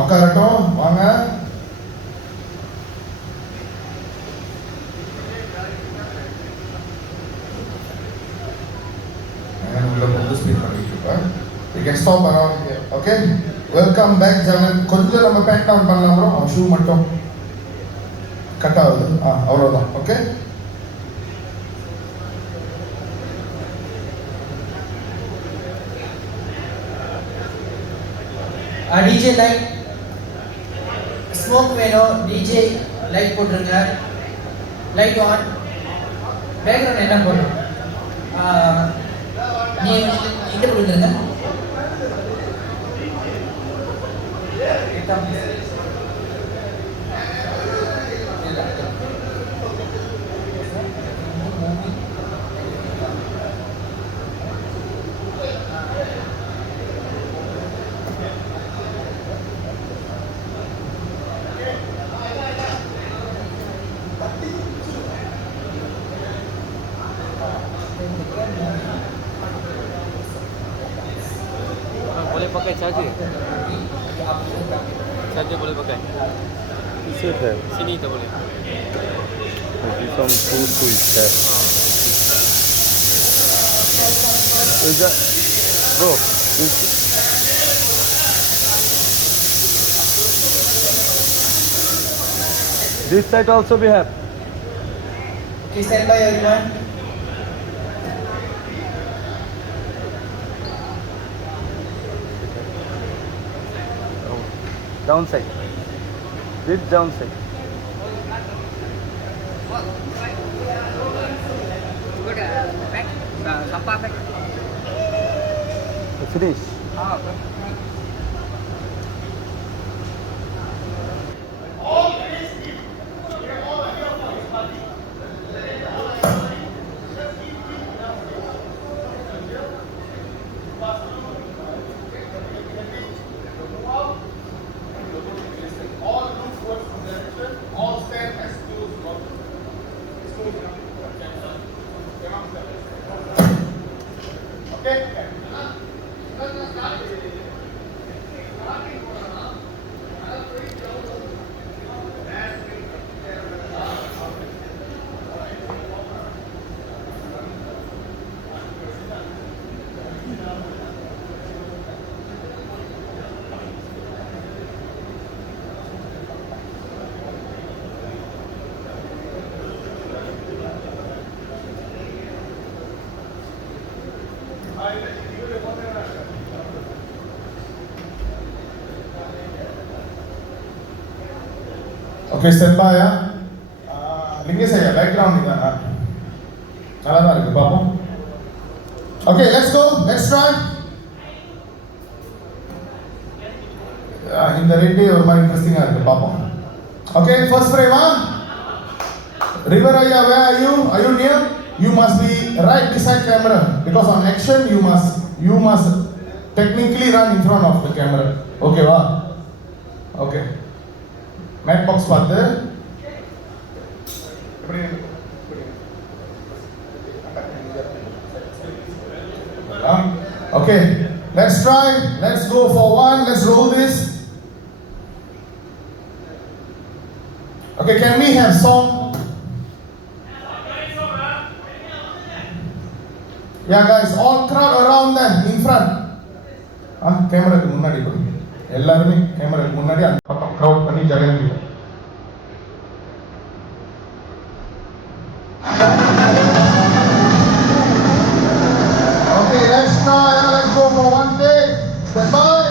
உட்காரட்டும் வாங்க. Stop around here. Okay, welcome back Janan. கொஞ்சம் நம்ம பேக் டவுன் பண்ணலாம் ப்ரோ. ஷூ மட்டும் கட் ஆகுது. அவ்வளோதான். ஓகே, டிஜே லைட் ஸ்மோக் வேணும். டிஜே லைட் போட்டுருங்க. Light on. பேக்ரவுண்ட் என்ன போடணும்? நீ இந்த கொடுத்துருங்க. Boleh pakai charger? Charger boleh pakai? Should have. Sini tak boleh. Maybe some two switch there. Is that, bro? This side also we have. Okay, stand by everyone. Downside. This downside. Finish. Okay, step பாயா. லிங்கேஷ் ஐயா background இதானா? நல்லா தான் இருக்கு, பார்ப்போம். Okay, let's go, let's try. இந்த ரேட்டே ஒரு மாதிரி இன்ட்ரெஸ்டிங்காக இருக்கு, பார்ப்போம். ஓகே, ஃபர்ஸ்ட் ஃப்ரேமா. River ஐயா, where are you? Are you near? You must be right beside camera because on action you must technically run in front of the camera. Okay வா? Okay. மேட் பாக்ஸ் பார்த்து okay, let's try. Let's go for one. Let's roll this. Okay, can we have song? Yeah guys, all crowd around them in front. கேமராக்கு முன்னாடி போய் எல்லாருமே கேமராக்கு முன்னாடி அந்த பக்கம் க்ரௌட் பண்ணி ஜாலியாக இருக்கு. Okay, let's try. Let's go for one take. Stand by.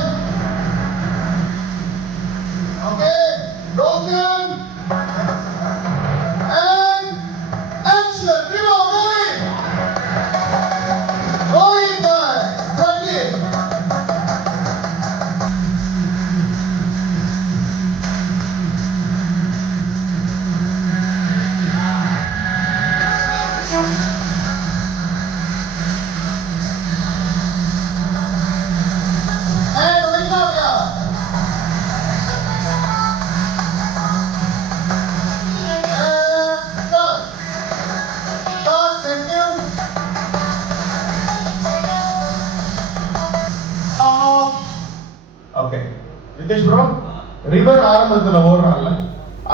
Okay, broken. And action. Come on, rolling. Rolling guys. 20. Okay. நிதிஷ் ப்ரோ, ரிவர் ஆரம்பத்தில் ஓடுறான்ல,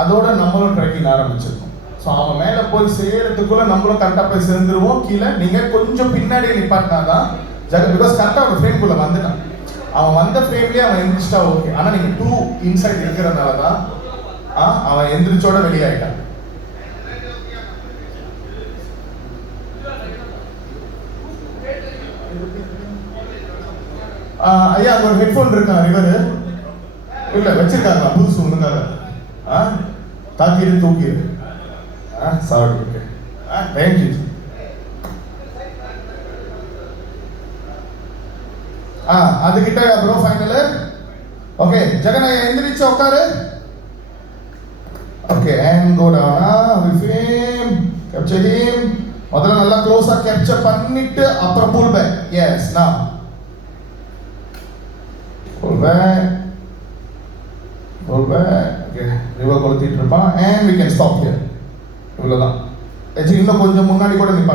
அதோட நம்மளும் ட்ரெக்கிங் ஆரம்பிச்சிருக்கோம். ஸோ அவன் மேலே போய் சேர்றதுக்குள்ள நம்மளும் கரெக்டாக போய் சேர்ந்துருவோம். கீழே நீங்கள் கொஞ்சம் பின்னாடியே நிப்பாட்டினாதான் பிகாஸ் கரெக்டாக அவன் ஃப்ரேம்குள்ளே வந்துட்டான். அவன் வந்த ஃப்ரேம்லேயே அவன் எந்திரிச்சிட்டா ஓகே. ஆனால் நீங்கள் 2 இன்சைட் இருக்கிறதுனால தான் அவன் எந்திரிச்சோட வெளியாயிட்டான். ஐயா அங்கே ஒரு ஹெட்ஃபோன் இருக்கான் ரிவர் இல்லை வச்சிருக்காங்க புதுசு ஒன்றுக்காக தாக்கிடு தூக்கிடு சாரி ஓகே தேங்க்யூ. அதுகிட்ட ப்ரோ ஃபைனல். ஓகே ஜெகன் ஐயா எந்திரிச்சு உட்காரு. Okay and go down with him, capture him. முதல்ல நல்லா க்ளோஸா கேப்சர் பண்ணிட்டு அப்புறம் pull back. Yes, now pull back. Okay, river கொளுத்திட்டு இருப்பான் and we can stop here. இவ்வளவுதான். இன்னும் கொஞ்சம் முன்னாடி கூட நிப்பாட்டு.